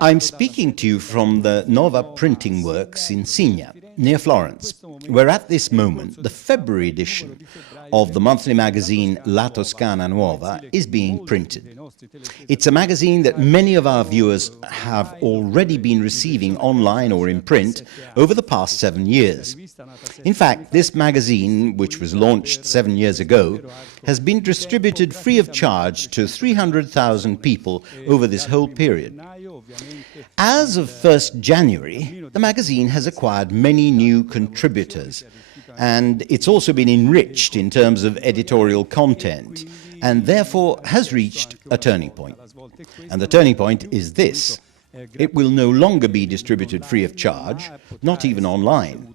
I'm speaking to you from the Nova printing works in Signa, near Florence, where at this moment the February edition of the monthly magazine La Toscana Nuova is being printed. It's a magazine that many of our viewers have already been receiving online or in print over the past 7 years. In fact, this magazine, which was launched 7 years ago, has been distributed free of charge to 300,000 people over this whole period. As of 1st January, the magazine has acquired many new contributors, and it's also been enriched in terms of editorial content, and therefore has reached a turning point. And the turning point is this: it will no longer be distributed free of charge, not even online,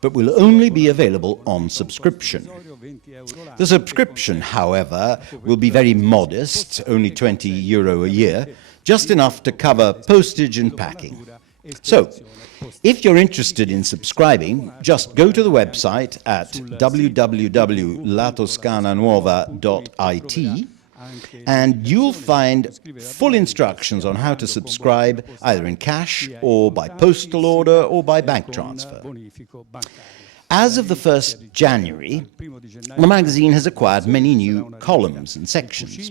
but will only be available on subscription. The subscription, however, will be very modest, only €20 a year, just enough to cover postage and packing. So, if you're interested in subscribing, just go to the website at www.latoscananuova.it and you'll find full instructions on how to subscribe either in cash or by postal order or by bank transfer. As of the 1st January, the magazine has acquired many new columns and sections.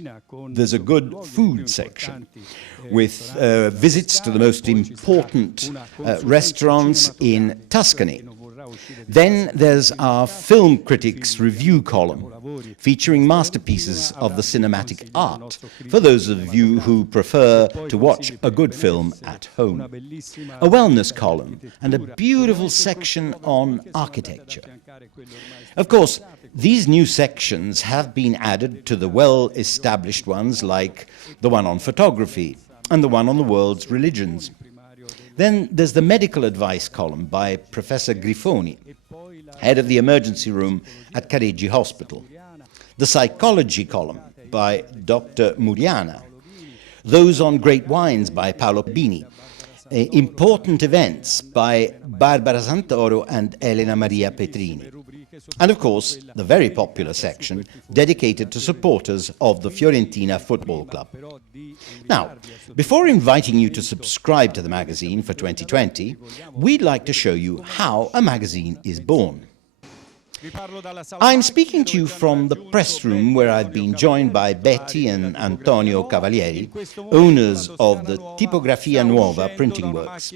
There's a good food section with visits to the most important restaurants in Tuscany. Then there's our film critics review column, featuring masterpieces of the cinematic art for those of you who prefer to watch a good film at home. A wellness column and a beautiful section on architecture. Of course, these new sections have been added to the well-established ones like the one on photography and the one on the world's religions. Then there's the medical advice column by Professor Grifoni, head of the emergency room at Careggi Hospital. The psychology column by Dr. Muriana. Those on great wines by Paolo Bini. Important events by Barbara Santoro and Elena Maria Petrini. And of course, the very popular section dedicated to supporters of the Fiorentina Football Club. Now, before inviting you to subscribe to the magazine for 2020, we'd like to show you how a magazine is born. I'm speaking to you from the press room where I've been joined by Betty and Antonio Cavalieri, owners of the Tipografia Nuova printing works.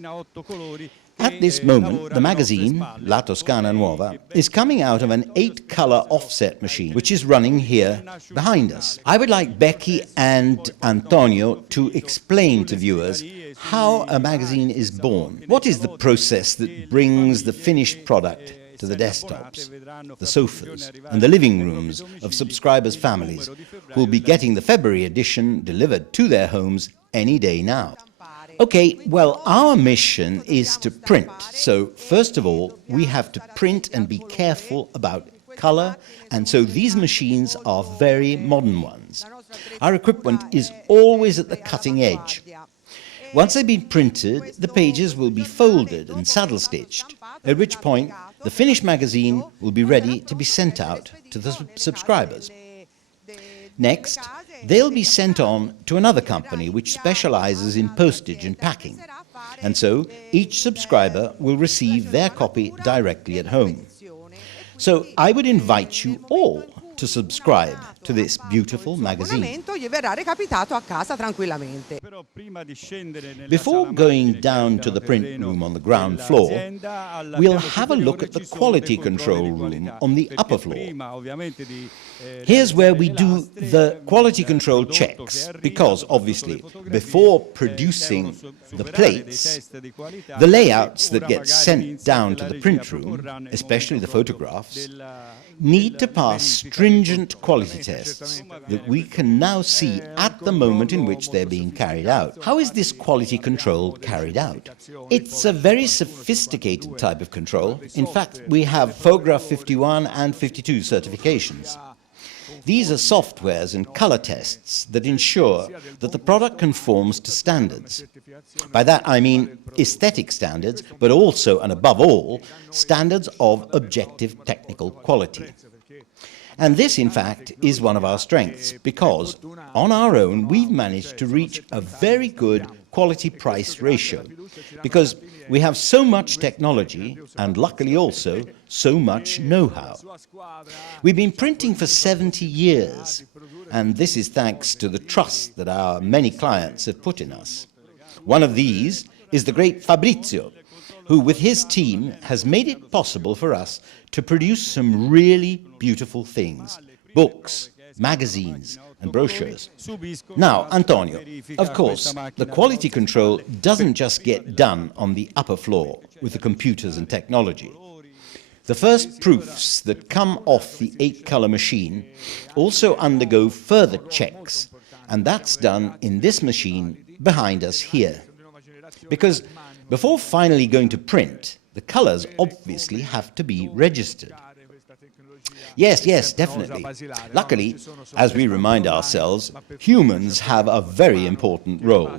At this moment, the magazine, La Toscana Nuova, is coming out of an 8-color offset machine, which is running here behind us. I would like Becky and Antonio to explain to viewers how a magazine is born. What is the process that brings the finished product to the desktops, the sofas, and the living rooms of subscribers' families who will be getting the February edition delivered to their homes any day now? Okay, well, our mission is to print. So, first of all, we have to print and be careful about color, and so these machines are very modern ones. Our equipment is always at the cutting edge. Once they've been printed, the pages will be folded and saddle-stitched, at which point the finished magazine will be ready to be sent out to the subscribers. Next, they'll be sent on to another company which specializes in postage and packing, and so each subscriber will receive their copy directly at home. So I would invite you all to subscribe to this beautiful magazine. Before going down to the print room on the ground floor, we'll have a look at the quality control room on the upper floor. Here's where we do the quality control checks, because obviously before producing the plates, the layouts that get sent down to the print room, especially the photographs, need to pass stringent quality tests that we can now see at the moment in which they're being carried out. How is this quality control carried out? It's a very sophisticated type of control. In fact, we have FOGRAPH 51 and 52 certifications. These are softwares and color tests that ensure that the product conforms to standards. By that I mean aesthetic standards, but also and above all, standards of objective technical quality. And this, in fact, is one of our strengths, because on our own we've managed to reach a very good quality-price ratio, because we have so much technology and luckily also so much know-how. We've been printing for 70 years, and this is thanks to the trust that our many clients have put in us. One of these is the great Fabrizio, who with his team has made it possible for us to produce some really beautiful things: books, magazines and brochures. Now, Antonio, of course, the quality control doesn't just get done on the upper floor with the computers and technology. The first proofs that come off the 8-color machine also undergo further checks, and that's done in this machine behind us here. Because before finally going to print, the colors obviously have to be registered. Yes, definitely. Luckily, as we remind ourselves, humans have a very important role.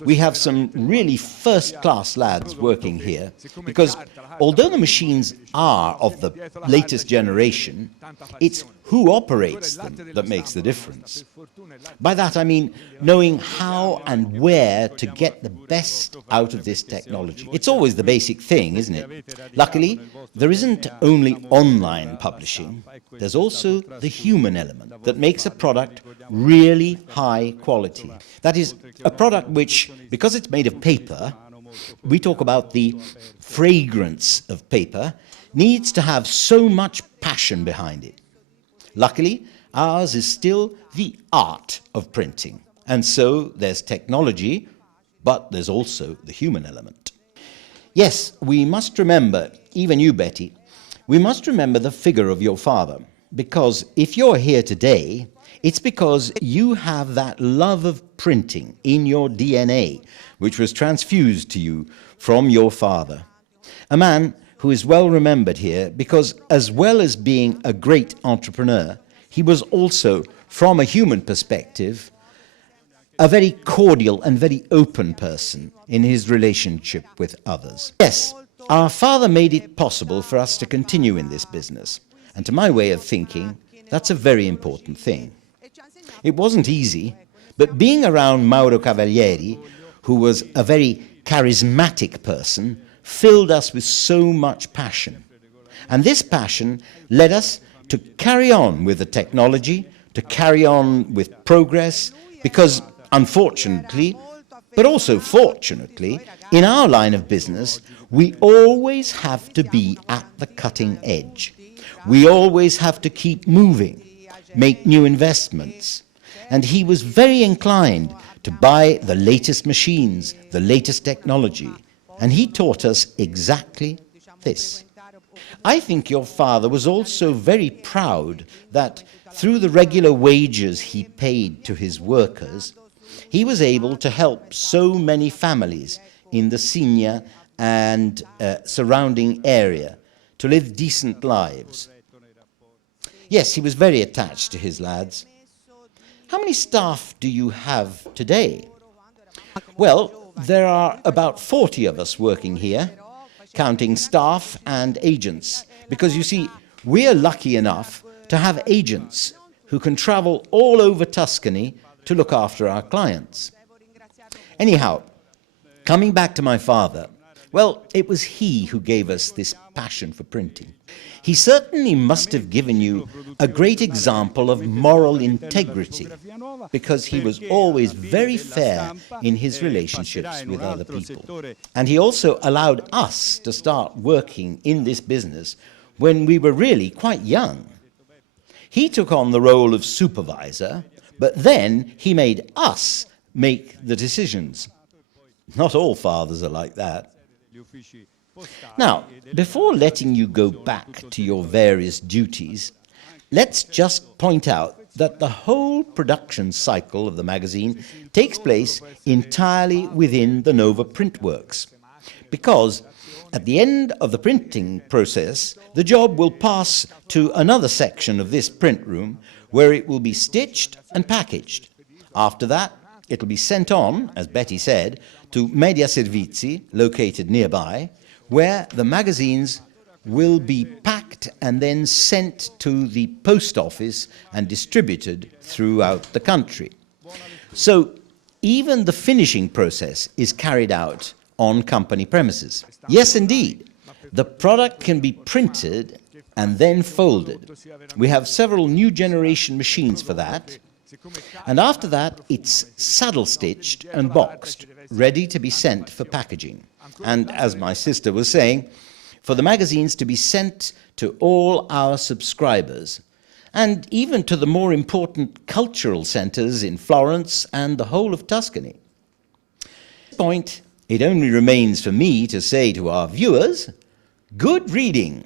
We have some really first-class lads working here, because although the machines are of the latest generation, it's who operates them that makes the difference. By that I mean knowing how and where to get the best out of this technology. It's always the basic thing, isn't it? Luckily, there isn't only online publishing, there's also the human element that makes a product really high quality. That is, a product which, because it's made of paper, we talk about the fragrance of paper, needs to have so much passion behind it. Luckily, ours is still the art of printing, and so there's technology, but there's also the human element. Yes, we must remember, even you, Betty, we must remember the figure of your father, because if you're here today, it's because you have that love of printing in your DNA, which was transfused to you from your father. A man who is well remembered here because, as well as being a great entrepreneur, he was also, from a human perspective, a very cordial and very open person in his relationship with others. Yes, our father made it possible for us to continue in this business, and to my way of thinking, that's a very important thing. It wasn't easy, but being around Mauro Cavalieri, who was a very charismatic person, filled us with so much passion. And this passion led us to carry on with the technology, to carry on with progress, because unfortunately, but also fortunately, in our line of business, we always have to be at the cutting edge. We always have to keep moving, make new investments. And he was very inclined to buy the latest machines, the latest technology. And he taught us exactly this. I think your father was also very proud that through the regular wages he paid to his workers, he was able to help so many families in the Signa and surrounding area to live decent lives. Yes, he was very attached to his lads. How many staff do you have today? Well, there are about 40 of us working here, counting staff and agents, because you see, we're lucky enough to have agents who can travel all over Tuscany to look after our clients. Anyhow, coming back to my father, well, it was he who gave us this passion for printing. He certainly must have given you a great example of moral integrity, because he was always very fair in his relationships with other people. And he also allowed us to start working in this business when we were really quite young. He took on the role of supervisor, but then he made us make the decisions. Not all fathers are like that. Now, before letting you go back to your various duties, let's just point out that the whole production cycle of the magazine takes place entirely within the Nova Printworks, because at the end of the printing process, the job will pass to another section of this print room where it will be stitched and packaged. After that, it will be sent on, as Betty said, to Media Servizi, located nearby, where the magazines will be packed and then sent to the post office and distributed throughout the country. So even the finishing process is carried out on company premises. Yes, indeed, the product can be printed and then folded. We have several new generation machines for that. And after that, it's saddle-stitched and boxed, ready to be sent for packaging. And as my sister was saying, for the magazines to be sent to all our subscribers, and even to the more important cultural centres in Florence and the whole of Tuscany. At this point, it only remains for me to say to our viewers, good reading!